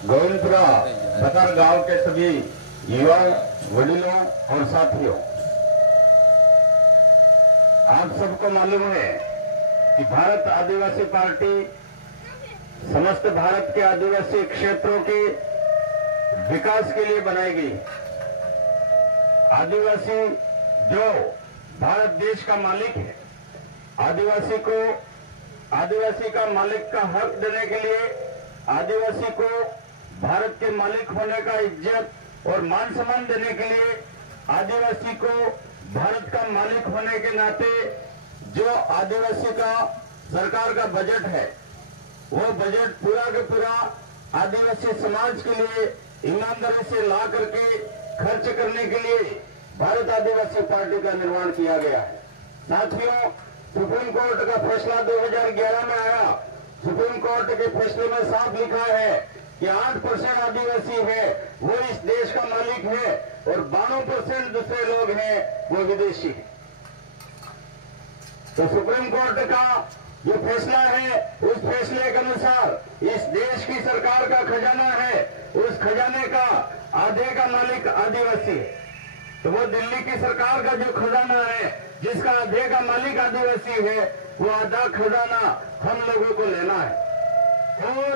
गोविंदपुरा बतर गांव के सभी युवाओं, वडीलों और साथियों, आप सबको मालूम है कि भारत आदिवासी पार्टी समस्त भारत के आदिवासी क्षेत्रों के विकास के लिए बनाई गई। आदिवासी जो भारत देश का मालिक है, आदिवासी को आदिवासी का मालिक का हक देने के लिए, आदिवासी को भारत के मालिक होने का इज्जत और मान सम्मान देने के लिए, आदिवासी को भारत का मालिक होने के नाते जो आदिवासी का सरकार का बजट है, वो बजट पूरा के पूरा आदिवासी समाज के लिए ईमानदारी से ला करके खर्च करने के लिए भारत आदिवासी पार्टी का निर्माण किया गया है। साथियों, सुप्रीम कोर्ट का फैसला 2011 में आया। सुप्रीम कोर्ट के फैसले में साफ लिखा है कि 8% आदिवासी है वो इस देश का मालिक है और 92% दूसरे लोग हैं वो विदेशी है। तो सुप्रीम कोर्ट का जो फैसला है, उस फैसले के अनुसार इस देश की सरकार का खजाना है, उस खजाने का आधे का मालिक आदिवासी है। तो वो दिल्ली की सरकार का जो खजाना है, जिसका आधे का मालिक आदिवासी है, वो आधा खजाना हम लोगों को लेना है। और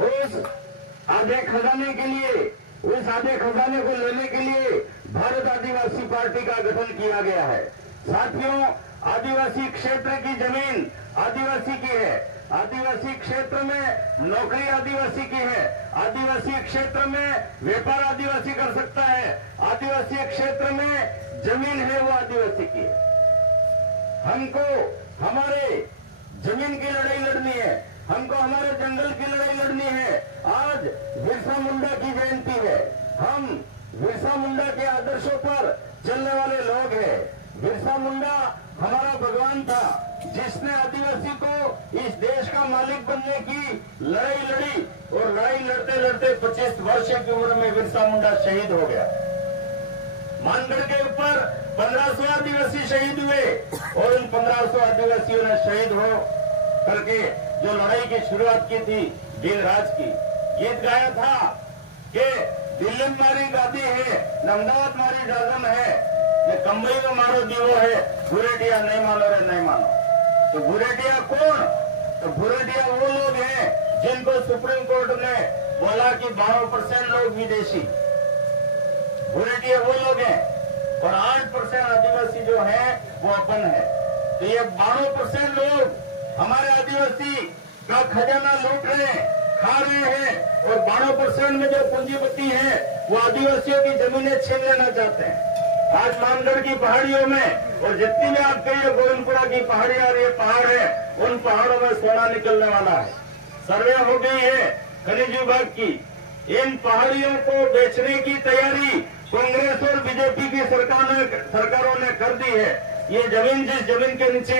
उस आधे खजाने के लिए, उस आधे खजाने को लेने के लिए भारत आदिवासी पार्टी का गठन किया गया है। साथियों, आदिवासी क्षेत्र की जमीन आदिवासी की है, आदिवासी क्षेत्र में नौकरी आदिवासी की है, आदिवासी क्षेत्र में व्यापार आदिवासी कर सकता है, आदिवासी क्षेत्र में जमीन है वो आदिवासी की है। हमको हमारे जमीन की लड़ाई लड़नी है, हमको हमारे जंगल की लड़ाई लड़नी है। आज बिरसा मुंडा की जयंती है। हम बिरसा मुंडा के आदर्शों पर चलने वाले लोग हैं। बिरसा मुंडा हमारा भगवान था, जिसने आदिवासी को इस देश का मालिक बनने की लड़ाई लड़ी और लड़ाई लड़ते लड़ते 25 वर्ष की उम्र में बिरसा मुंडा शहीद हो गया। मानगढ़ के ऊपर 1500 आदिवासी शहीद हुए और उन 1500 आदिवासियों ने शहीद हो करके जो लड़ाई की शुरुआत की थी दिलराज की, गीत गाया था कि दिल्ली मारी गादी है, अहमदाबाद मारी डागम है, ये कंबई में मारो दीवो है, बुरेटिया नहीं मानो रे नहीं मानो। तो बुरेटिया कौन? तो बुरेटिया वो लोग हैं जिनको सुप्रीम कोर्ट ने बोला कि 12% लोग विदेशी। बुरेटिया वो लोग हैं और 8% आदिवासी जो है वो अपन है। तो ये 12% लोग हमारे आदिवासी का खजाना लूट रहे हैं, खा रहे हैं और 12% में जो पूंजीपति है वो आदिवासियों की जमीनें छीन लेना चाहते हैं। आज मानगढ़ की पहाड़ियों में और जितनी भी आप कहिए गोविंदपुरा की पहाड़ी और ये पहाड़ है, उन पहाड़ों में सोना निकलने वाला है। सर्वे हो गई है खनिज विभाग की। इन पहाड़ियों को बेचने की तैयारी कांग्रेस और बीजेपी की सरकारों ने कर दी है। ये जमीन, जिस जमीन के नीचे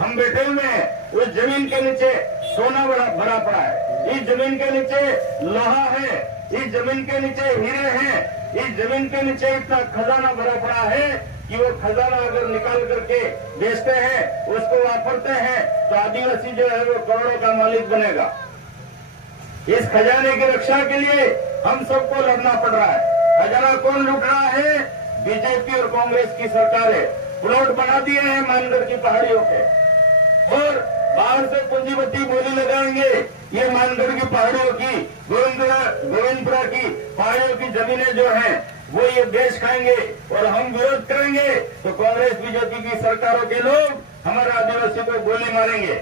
हम बैठे हुए हैं, उस जमीन के नीचे सोना भरा पड़ा है, इस जमीन के नीचे लोहा है, इस जमीन के नीचे हीरे हैं, इस जमीन के नीचे इतना खजाना भरा पड़ा है कि वो खजाना अगर निकाल करके बेचते हैं, उसको वापरते हैं, तो आदिवासी जो है वो करोड़ों का मालिक बनेगा। इस खजाने की रक्षा के लिए हम सबको लड़ना पड़ रहा है। खजाना कौन लूट रहा है? बीजेपी और कांग्रेस की सरकारें प्लॉट बना दिए हैं मानगढ़ की पहाड़ियों के और बाहर से पूंजीपति बोली लगाएंगे ये मानगढ़ की पहाड़ियों की, गोविंदपुरा की पहाड़ियों की जमीनें जो हैं वो ये बेच खाएंगे और हम विरोध करेंगे तो कांग्रेस बीजेपी की सरकारों के लोग हमारे आदिवासी को गोली मारेंगे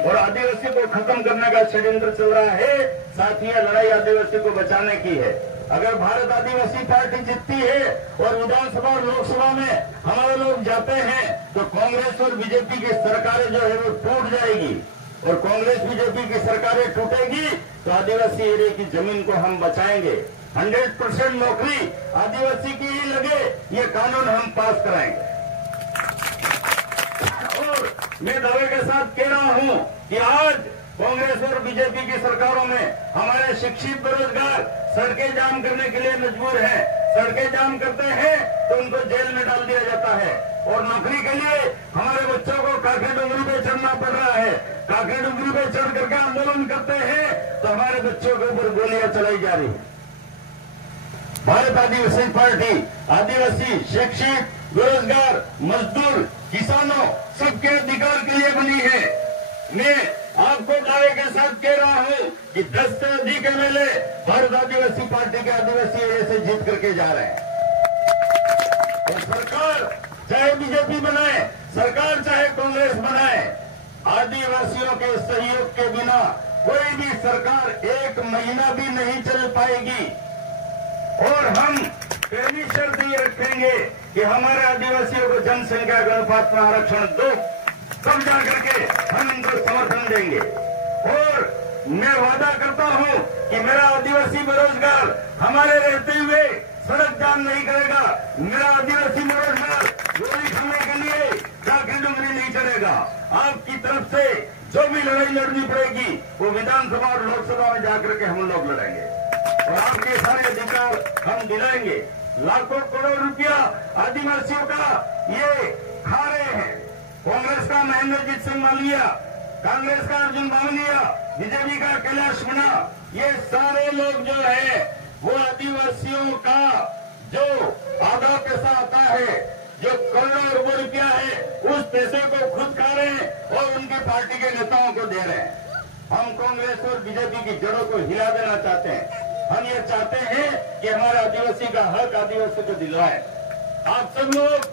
और आदिवासी को खत्म करने का षड्यंत्र चल रहा है। साथ ही लड़ाई आदिवासी को बचाने की है। अगर भारत आदिवासी पार्टी जीतती है और विधानसभा और लोकसभा में हमारे लोग जाते हैं तो कांग्रेस और बीजेपी की सरकारें जो है वो टूट जाएगी और कांग्रेस बीजेपी की सरकारें टूटेगी तो आदिवासी एरिया की जमीन को हम बचाएंगे। 100% नौकरी आदिवासी की ही लगे, ये कानून हम पास कराएंगे। और मैं दावे के साथ कह रहा हूं कि आज कांग्रेस और बीजेपी की सरकारों में हमारे शिक्षित बेरोजगार सड़कें जाम करने के लिए मजबूर हैं। सड़कें जाम करते हैं तो उनको जेल में डाल दिया जाता है और नौकरी के लिए हमारे बच्चों को काके डोंगरी पे चढ़ना पड़ रहा है। काके डोंगरी पे चढ़ करके आंदोलन करते हैं तो हमारे बच्चों के ऊपर गोलियां चलाई जा रही है। भारत आदिवासी पार्टी आदिवासी, शिक्षित, बेरोजगार, मजदूर, किसानों सबके अधिकार के लिए बनी है। मैं आपको दावे के साथ कह रहा हूं कि 10 से अधिक एमएलए भारत आदिवासी पार्टी के आदिवासी एरिया से जीत करके जा रहे हैं। और सरकार चाहे बीजेपी बनाए, सरकार चाहे कांग्रेस बनाए, आदिवासियों के सहयोग के बिना कोई भी सरकार 1 महीना भी नहीं चल पाएगी। और हम पहली शर्त ये रखेंगे कि हमारे आदिवासियों को जनसंख्या के अनुपात में आरक्षण दो, तब जाकर के हम इनको समर्थन देंगे। और मैं वादा करता हूं कि मेरा आदिवासी बेरोजगार हमारे रहते हुए सड़क जाम नहीं करेगा। मेरा आदिवासी बेरोजगार गोली खाने के लिए काके डोंगरी नहीं चलेगा। आपकी तरफ से जो भी लड़ाई लड़नी पड़ेगी वो विधानसभा और लोकसभा में जाकर के हम लोग लड़ेंगे और आपके सारे अधिकार हम दिलाएंगे। लाखों करोड़ रुपया आदिवासियों का ये खा रहे हैं। कांग्रेस का महेंद्रजीत सिंह मालविया, कांग्रेस का अर्जुन बावलिया, बीजेपी का कैलाश मीणा, ये सारे लोग जो है वो आदिवासियों का जो आधा पैसा आता है, जो करोड़ों रुपए रुपया है, उस पैसे को खुद खा रहे हैं और उनकी पार्टी के नेताओं को दे रहे हैं। हम कांग्रेस और बीजेपी की जड़ों को हिला देना चाहते हैं। हम ये चाहते हैं कि हमारे आदिवासी का हक आदिवासी को दिलवाए। आप सब लोग,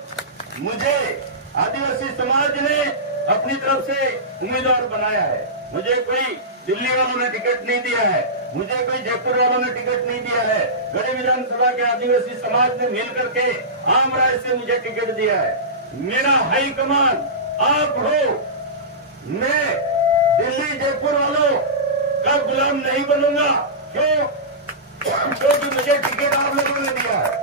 मुझे आदिवासी समाज ने अपनी तरफ से उम्मीदवार बनाया है। मुझे कोई दिल्ली वालों ने टिकट नहीं दिया है, मुझे कोई जयपुर वालों ने टिकट नहीं दिया है। गढ़ी विधानसभा के आदिवासी समाज ने मिल करके आम राय से मुझे टिकट दिया है। मेरा हाईकमान आप हो। मैं दिल्ली जयपुर वालों का गुलाम नहीं बनूंगा। क्यों? क्योंकि मुझे टिकट आप लोगों ने दिया है।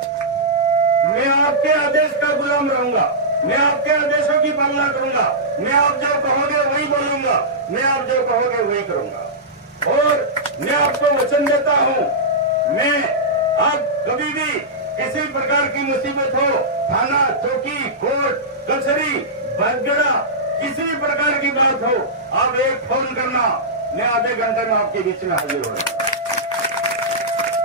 मैं आपके आदेश का गुलाम रहूंगा, मैं आपके आदेशों की पालना करूंगा, मैं आप जो कहोगे वही बोलूंगा, मैं आप जो कहोगे वही करूंगा। और मैं आपको वचन देता हूं, मैं आप कभी भी किसी प्रकार की मुसीबत हो, थाना, चौकी, कोर्ट, कचहरी, बगड़ा, किसी प्रकार की बात हो, आप एक फोन करना, मैं आधे घंटे में आपके बीच में हाजिर हो जाऊंगा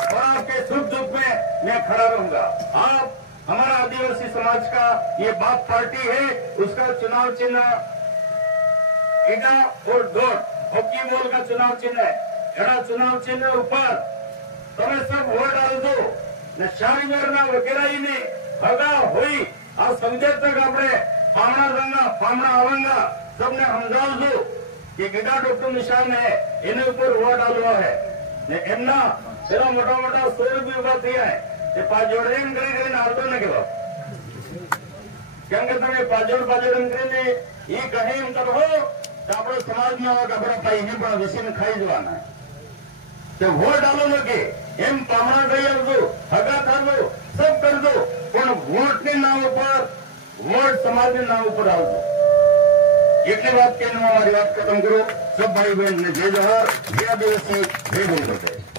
और आपके सुख दुख में मैं खड़ा रहूंगा। आप हमारा आदिवासी समाज का ये बाप पार्टी है, उसका चुनाव चिन्ह ईटा और डोट हॉकी बॉल का चुनाव चिन्ह है। एड़ा चुनाव चिन्ह ऊपर તમે सब वोट डाल दो ने શારીમેરના વગેરેને ભગા હોઈ આ સમજે તક આપણે પામણા રંગા પામણા આવંગા सबने સમજાવ દો કે ગીડા ડોક્ટર નિશાન है એને ઉપર વોટ डालवा है ने એમના પેલા મોટા મોટા સોર भी ઉભા થયા है તે પાજોડેન કરી કરીને હાલતો ન ગયો કેમ કે તમે પાજોડન કરીને એ કહે એમ કરો તો આપણો સમાજમાં આપણા ભાઈને પણ વેસીને ખાઈ જવાના तो वोट डालो लगे एम पामणा गई दो हगा था दो सब कर दो पण वोट के नाम पर वोट समाज के नाम पर डाल दो। इतनी बात कहने में हमारी बात खत्म करो। सब भाई बहन ने जय जोहार, जय आदिवासी, जय बंगलादेश।